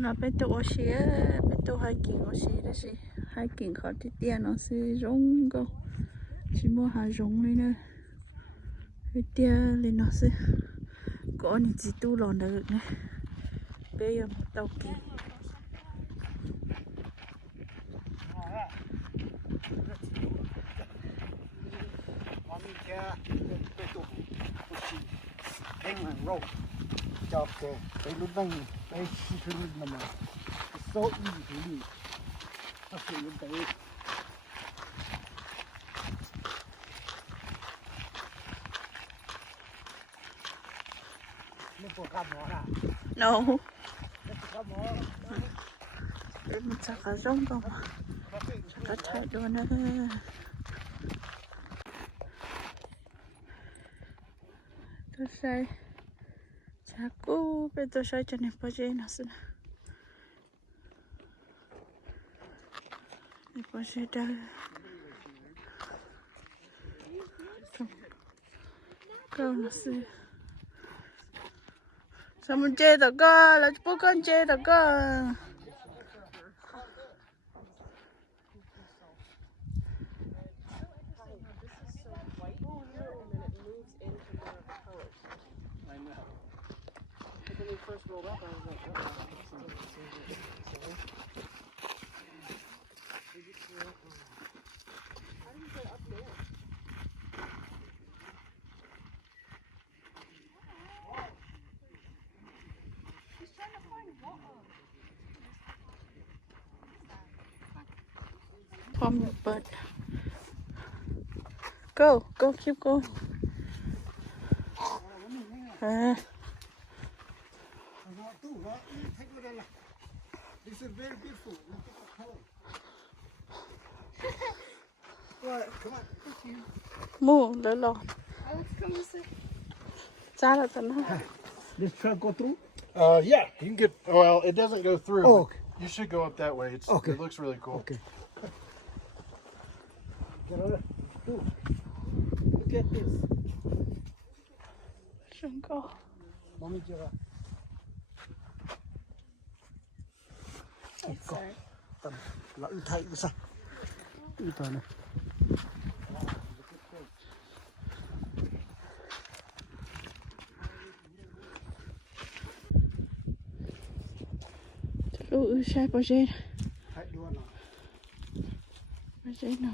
nó bên tổ xí bên tổ hai kiện có xí đó xí hai kiện khó thì tiền nó xí rong cơ chỉ mua hai rong này nữa cái tiền lên nó xí có những gì tu lòn được này bây giờ một tàu kỳ roob. Cho cái lúc này cái chi phí mà số ít thì nó sẽ lên tới. Nó có cam mỏ à? No. Nó có cam mỏ. Mình chắc là rong không? Chắc chạy luôn á. Tôi say. Chắc cô bây giờ say cho nên bao giờ nó sẽ. Nên bao giờ đã. Câu nó sẽ. Sao mình chơi được cơ? Là bố con chơi được cơ. From your butt. Go, keep going. This is very beautiful. Look at the color. What? Come on. Thank you. Mua lỡ lọt. Alex, come this way. Ra là tận ha. This truck go through? Yeah, you can get. Well, it doesn't go through. Oh, okay. You should go up that way. It's. Okay. It looks really cool. Okay. Look at this. Đừng có. Mommy, Jira. Sorry. Tầm lỡ thay cái sao? Đi tờ này. Ui, sai bao giờ? Thay đua nào. Bao giờ nào?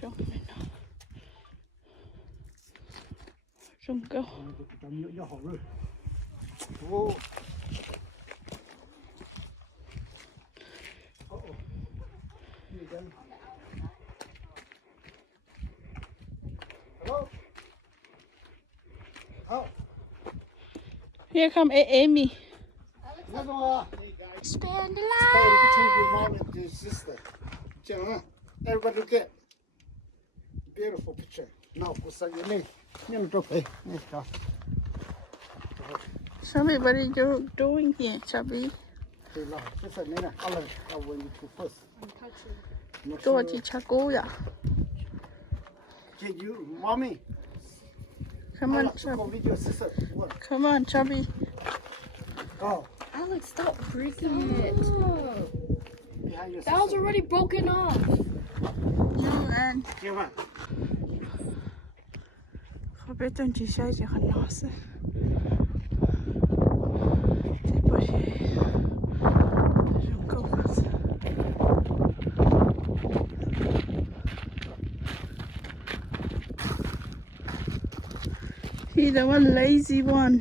Xong rồi nào. Xong câu. Tầm nhựa nhỏ rồi. Ô. Hello. Oh. Here come Amy. Stand Hey, alive. you take your mom and your sister. Everybody look at. Beautiful picture. Now, what's that your name? You know, hey, go. So everybody doing here, Chubby? Hey, no, this is Nina. I'll win you first. Tôi chỉ cha cô ya. Can you, mommy? Come on, Go Chubby. with your sister. What? Come on, Chubby. Oh, Alex, stop breaking it. behind your That was sister. already broken off. You and Come on. không biết tuần chỉ sai chỉ khẩn nó sẽ. Thì bao giờ dùng câu phát. He's the one lazy one.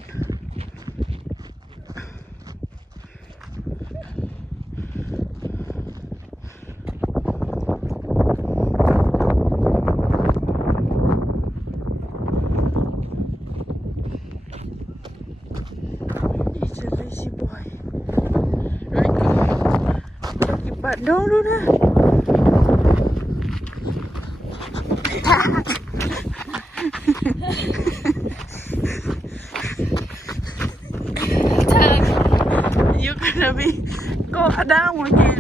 He's a lazy boy. Right? But don't do that. You're gonna be go down again.